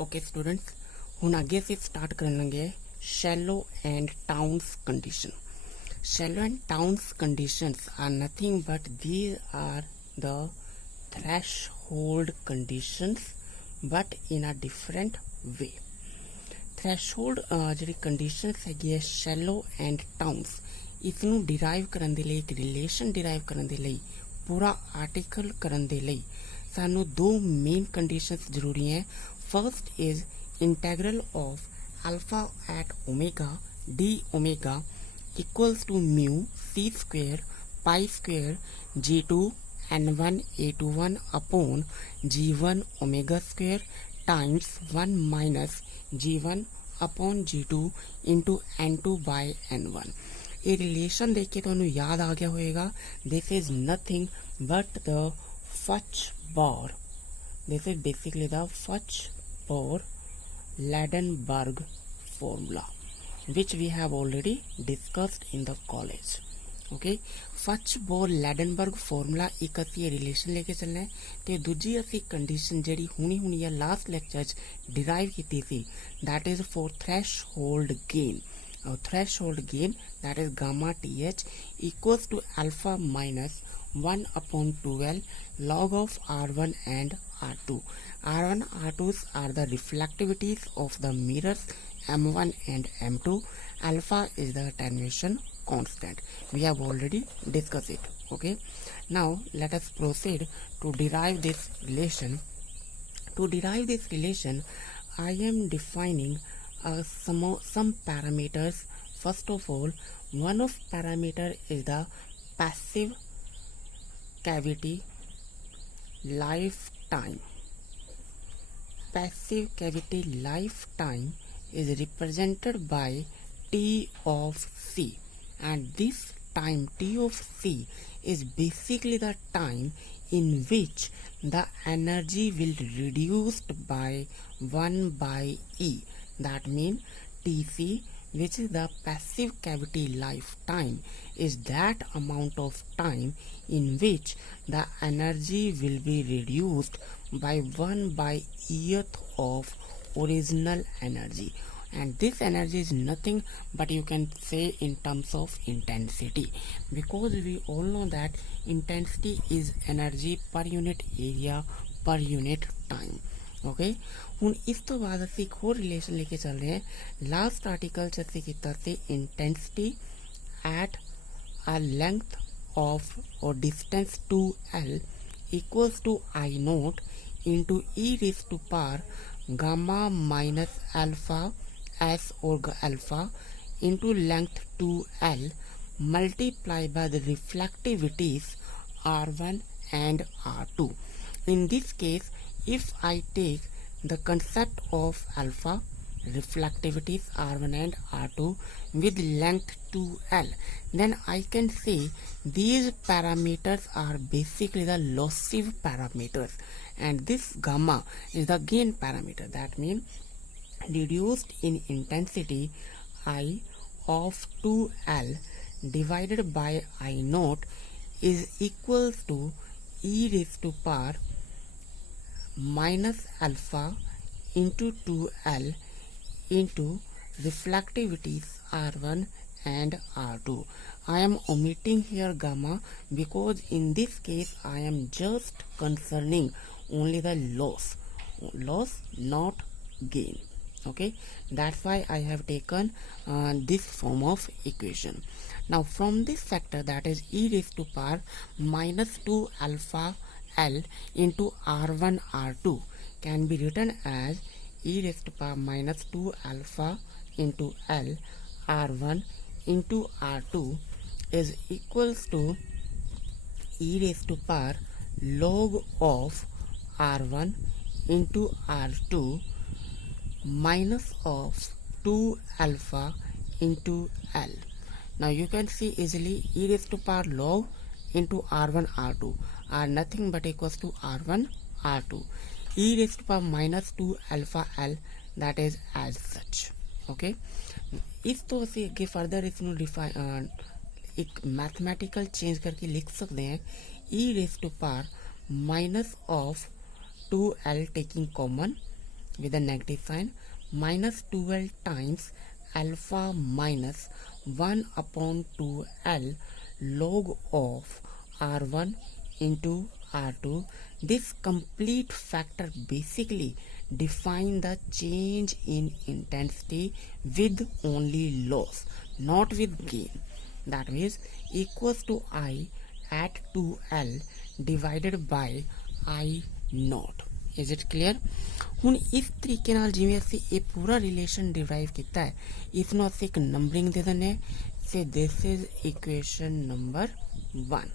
Okay students, हुण अगे असीं स्टार्ट करन लगे shallow and towns condition. Shallow and Towns conditions are nothing but these are the threshold conditions but in a different way. Threshold ਜਿਹੜੀ conditions ਹੈਗੀ ਹੈ shallow and towns, ਇਸ ਨੂੰ ਡਿਰਾਈਵ ਕਰਨ ਦੇ ਲਈ, ਇੱਕ ਰਿਲੇਸ਼ਨ ਡਿਰਾਈਵ ਕਰਨ ਦੇ ਲਈ, ਪੂਰਾ ਆਰਟੀਕਲ ਕਰਨ ਦੇ ਲਈ ਸਾਨੂੰ ਦੋ ਮੇਨ ਕੰਡੀਸ਼ਨਸ ਜ਼ਰੂਰੀ ਹੈ. First is integral of alpha at omega d omega equals to mu c square pi square g2 n1 a21 upon g1 omega square times 1 minus g1 upon g2 into n2 by n1. ये relation देख के तुहानू याद आ गया होएगा. This is nothing but the Fuchtbauer. This is basically the Fuchtbauer Ladenburg formula, which we have already discussed in the college. Okay, Fach-Bohr-Ladenburg formula एक असी रिलेशन लेके चलना है ते दूजी असी कंडीशन जेडी हुनी या लास्ट लेक्चर च डिराइव की थी, that is for threshold gain. Threshold gain, that is gamma th equals to alpha minus 1 upon 2l log of r1 and r2. R1 r2s are the reflectivities of the mirrors m1 and m2. Alpha is the attenuation constant. We have already discussed it. Okay, now let us proceed to derive this relation. To derive this relation, I am defining some parameters. First of all, one of parameter is the passive cavity lifetime. Passive cavity lifetime is represented by T of C, and this time T of C is basically the time in which the energy will reduced by 1 by E. That means Tc, which is the passive cavity lifetime, is that amount of time in which the energy will be reduced by 1 by Eth of original energy. And this energy is nothing but you can say in terms of intensity, because we all know that intensity is energy per unit area per unit time. Okay, हुण इस तो बाद असीं एक होर relation लेके चल रहे हैं. लास्ट आर्टिकल च असीं कीता सी intensity at a length of or distance 2l equals to I naught into e raise to power gamma minus alpha s or alpha into length 2l multiplied by the reflectivities r1 and r2. In this case, if I take the concept of alpha, reflectivities r1 and r2 with length 2l, then I can say these parameters are basically the lossive parameters, and this gamma is the gain parameter. That means reduced in intensity I of 2l divided by I naught is equals to e raised to power minus alpha into 2l into reflectivities r1 and r2. I am omitting here gamma because in this case I am just concerning only the loss, not gain. Okay, that's why I have taken this form of equation. Now from this factor, that is e raised to power minus 2 alpha l into r1 r2 can be written as e raised to power minus 2 alpha into l r1 into r2 is equals to e raised to power log of r1 into r2 minus of 2 alpha into l. Now you can see easily e raised to power log into r1 r2 are nothing but equals to r1 r2. E raised to power minus 2 alpha l, that is as such. Okay, इस तो असी अगे further इसनू define एक mathematical change करके लिख सकते हैं. e raised to power minus of 2l taking common with a negative sign, minus 2L times alpha minus 1 upon 2L log of R1 into R2. This complete factor basically define the change in intensity with only loss, not with gain. That means equals to I at 2L divided by I naught. Is it clear? ਹੁਣ इस तरीके नाल जिवें ਅਸੀਂ ਇਹ पूरा relation derive किया है, इसनों ਅਸੀਂ एक नंबरिंग दे देने से this is equation number 1.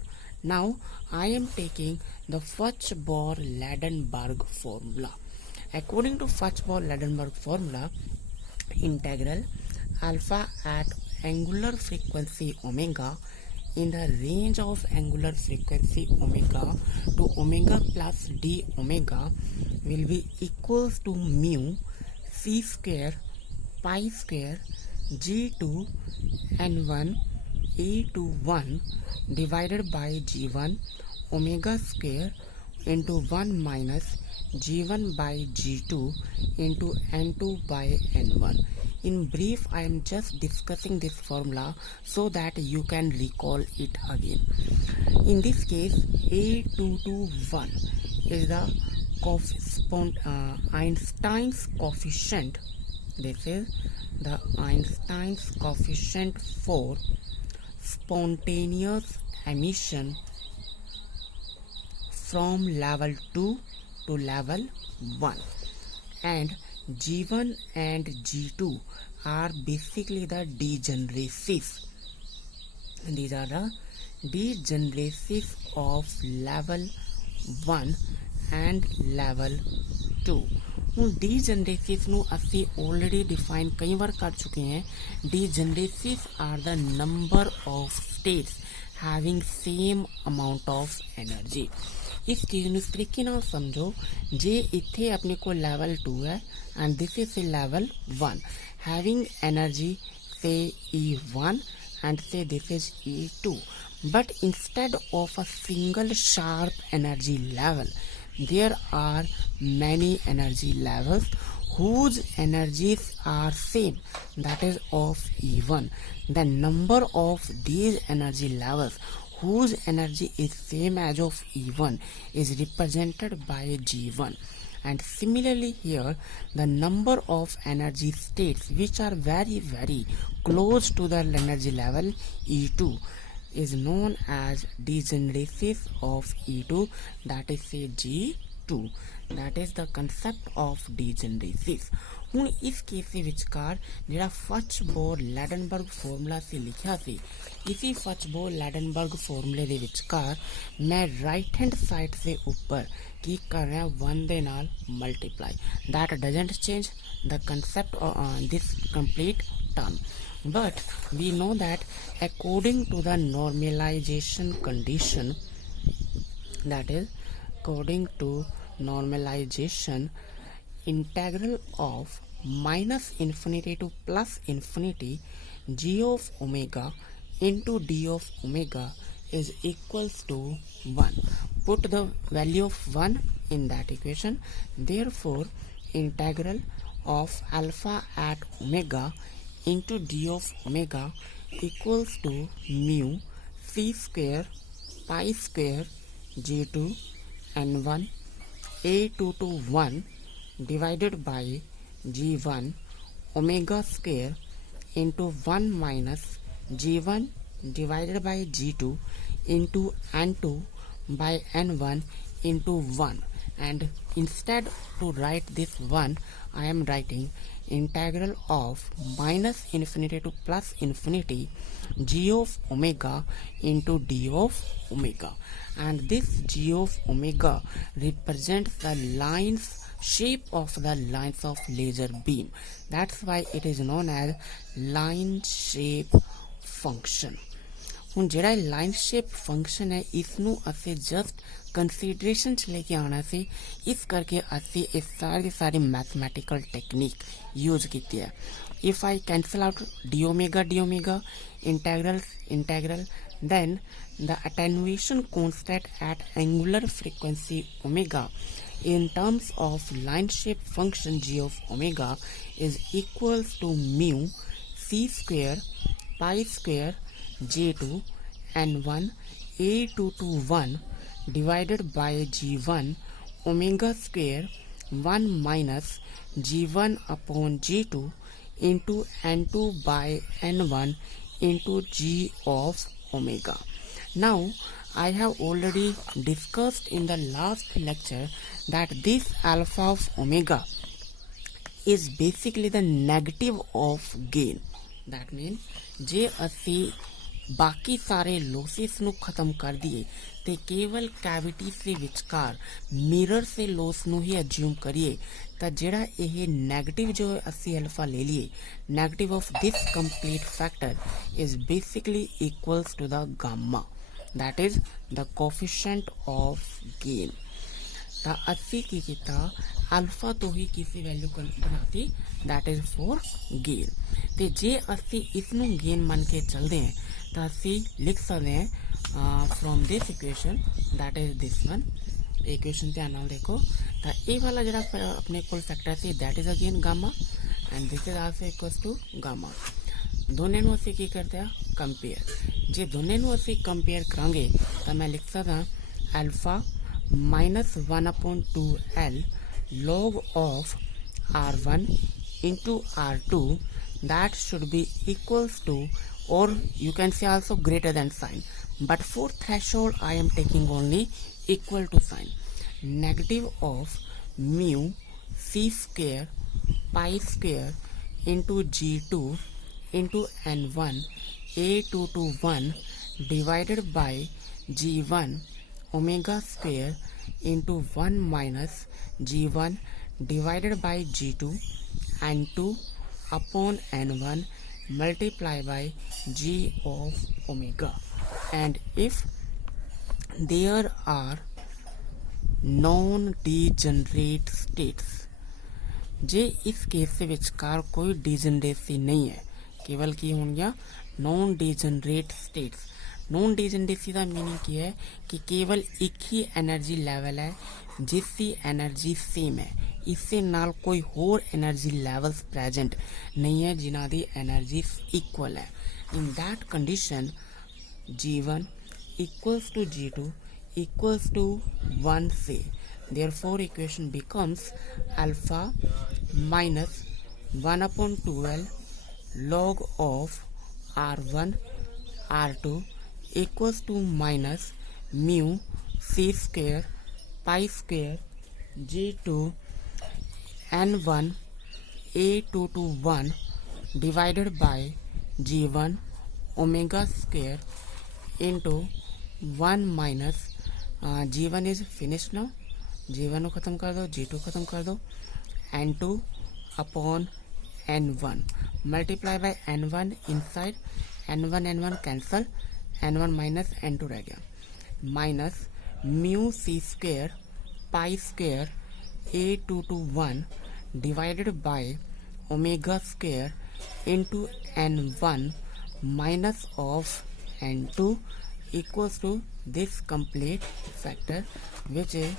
Now I am taking the Furch-Bohr-Ladenburg formula. According to Furch-Bohr-Ladenburg formula, integral alpha at angular frequency omega in the range of angular frequency omega to omega plus d omega will be equals to mu c square pi square g2 n1 a21 divided by g1 omega square into 1 minus g1 by g2 into n2 by n1. In brief, I am just discussing this formula so that you can recall it again. In this case, A221 is the Einstein's coefficient. This is the Einstein's coefficient for spontaneous emission from level 2 to level 1, and G1 and G2 are basically the degeneracies. These are the degeneracies of level 1 and level 2. ਹੁਣ degeneracies ਨੂੰ ਅਸੀਂ already define ਕਈ ਵਾਰ ਕਰ ਚੁੱਕੇ हैं. Degeneracies are the number of states having same amount of energy. इस चीज़ ਨੂੰ इस तरीके ਨਾਲ समझो, जे इत्थे अपने को level 2 है and this is a level 1 having energy say E1 and say this is E2, but instead of a single sharp energy level there are many energy levels whose energies are same, that is of E1. The number of these energy levels whose energy is same as of E1 is represented by G1. And similarly here, the number of energy states which are very close to the energy level E2 is known as degeneracies of E2, that is say G2. That is the concept of degeneracies. ਹੁਣ ਇਸ case ਦੇ ਵਿਚਕਾਰ ਜਿਹੜਾ Furch-Bohr-Ladenburg formula ਸੀ ਲਿਖਿਆ ਸੀ, इसी Furch-Bohr-Ladenburg ਫਾਰਮੂਲੇ ਦੇ ਵਿਚਕਾਰ मैं राइट हैंड साइड से ऊपर की कर रहा 1 ਦੇ ਨਾਲ multiply. That doesn't change the concept this complete term, but we know that according to the normalization condition, that is according to normalization, integral of minus infinity to plus infinity g of omega into d of omega is equals to 1. Put the value of 1 in that equation. Therefore, integral of alpha at omega into d of omega equals to mu c square pi square g2 n1 a221 divided by g1 omega square into 1 minus g1 divided by g2 into n2 by n1 into 1. And instead to write this 1, I am writing integral of minus infinity to plus infinity g of omega into d of omega. And this g of omega represents the lines shape of the lines of laser beam. That's why it is known as line shape function. ਹੁਣ ਜਿਹੜਾ line shape function ਹੈ ਇਸਨੂੰ ਅਸੀਂ just consideration 'ਚ ਲੈ ਕੇ ਆਉਣਾ ਸੀ, ਇਸ ਕਰਕੇ ਅਸੀਂ ਇਹ ਸਾਰੀ ਮੈਥਮੈਟੀਕਲ ਟੈਕਨੀਕ ਯੂਜ਼ ਕੀਤੀ ਹੈ. if I cancel out d omega integral, then the attenuation constant at angular frequency omega in terms of line shape function g of omega is equals to mu c square pi square j2 n1 a2 to 1 divided by g1 omega square 1 minus g1 upon g2 into n2 by n1 into g of omega. Now I have already discussed in the last lecture that this alpha of omega is basically the negative of gain. That means ਜੇ ਅਸੀਂ ਬਾਕੀ ਸਾਰੇ ਲੋਸਿਸ ਨੂੰ ਖਤਮ ਕਰ ਦਈਏ ਤੇ ਕੇਵਲ ਕੈਵਿਟੀਜ਼ ਦੇ ਵਿਚਕਾਰ ਮਿਰਰ ਸੇ ਲੋਸ ਨੂੰ ਹੀ ਅਜ਼ਿਊਮ ਕਰੀਏ ਤਾਂ ਜਿਹੜਾ ਇਹ ਨੈਗੇਟਿਵ ਜੋ ਅਸੀਂ ਅਲਫਾ ਲੈ ਲਈਏ negative of this complete factor is basically equals to ਦਾ gamma that is the coefficient of gain. ਤਾਂ ਅਸੀਂ ਕੀ ਕੀਤਾ ਅਲਫਾ ਤੋਂ ਹੀ ਕਿਸੇ ਵੈਲਿਊ ਬਣਾਤੀ that is for gain ਤੇ ਜੇ ਅਸੀਂ ਇਸ ਨੂੰ gain ਮੰਨ ਕੇ ਚੱਲਦੇ ਹਾਂ ਤਾਂ ਅਸੀਂ ਲਿਖ ਸਕਦੇ ਹਾਂ from this equation that is this one equation ਧਿਆਨ ਨਾਲ ਦੇਖੋ ਤਾਂ ਇਹ ਵਾਲਾ ਜਿਹੜਾ ਆਪਣੇ ਕੋਲ factor C that is again gamma and this is also equals to gamma. ਦੋਨੇ ਨੂੰ ਅਸੀਂ ਕੀ ਕਰਦੇ ਆ ਕੰਪੇਅਰ ਜੇ ਦੋਨੇ ਨੂੰ ਅਸੀਂ ਕੰਪੇਅਰ ਕਰਾਂਗੇ ਤਾਂ ਮੈਂ ਲਿਖ ਸਕਦਾ alpha minus 1 upon 2L log of R1 into R2 that should be equals to or you can say also greater than sign but for threshold I am taking only equal to sign negative of mu c square pi square into G2 into N1 A2 to 1 divided by G1 omega square into 1 minus G1 divided by G2 and 2 upon N1 multiply by G of omega. And if there are non-degenerate states ਜੇ ਇਸ case ਦੇ ਵਿਚਕਾਰ ਕੋਈ ਡੀਜਨਰੇਸੀ ਨਹੀਂ ਹੈ ਕੇਵਲ ਕੀ ਹੋਣਗੀਆਂ non degenerate status non degeneracy का मीनिंग क्या है कि केवल एक ही एनर्जी लेवल है जिसकी एनर्जी सेम है इससे नाल कोई होर एनर्जी लेवल्स प्रेजेंट नहीं है जिन्हां दी एनर्जी इक्वल है in that condition G1 equals to G2 equals to 1 से therefore equation becomes alpha minus 1 upon 2L log of R1 R2 equals to minus mu c square pi square G2 N1 A2 to 1 divided by G1 omega square into 1 minus G1 is finished now G1 को ख़त्म कर दो G2 ख़त्म कर दो N2 upon N1 multiply by N1 inside N1 cancel N1 minus N2 रह गया minus mu c square pi square A2 to 1 divided by omega square into N1 minus of N2 equals to this complete factor which is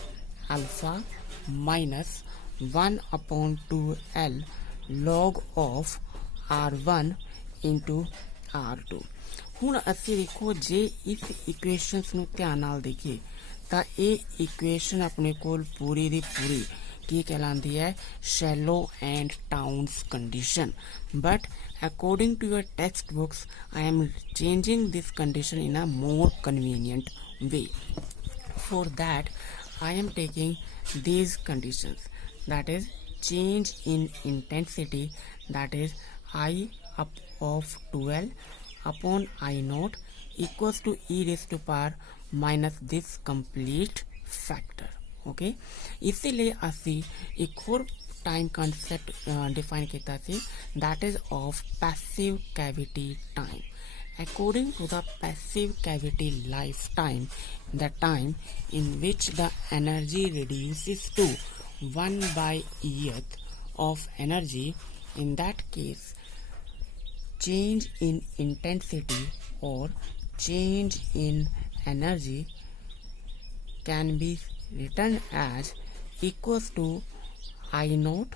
alpha minus 1 upon 2L log of R1 into R2 ਹੁਣ ਅਸੀਂ ਦੇਖੋ ਜੇ ਇਸ equations ਨੂੰ ਧਿਆਨ ਨਾਲ ਦੇਖੀਏ ਤਾਂ ਇਹ ਇਕੁਏਸ਼ਨ ਆਪਣੇ ਕੋਲ ਪੂਰੀ ਦੀ ਪੂਰੀ ਕੀ ਕਹਿਲਾਉਂਦੀ ਹੈ shallow and towns condition but according to your textbooks I am changing this condition in a more convenient way. For that I am taking these conditions that is change in intensity that is I up of 12 upon I naught equals to e raised to power minus this complete factor. Okay, इसीलिए ਅਸੀਂ एक और time concept define ਕੀਤਾ ਸੀ that is of passive cavity time. According to the passive cavity lifetime, the time in which the energy reduces to 1 by eth of energy, in that case change in intensity or change in energy can be written as equals to I naught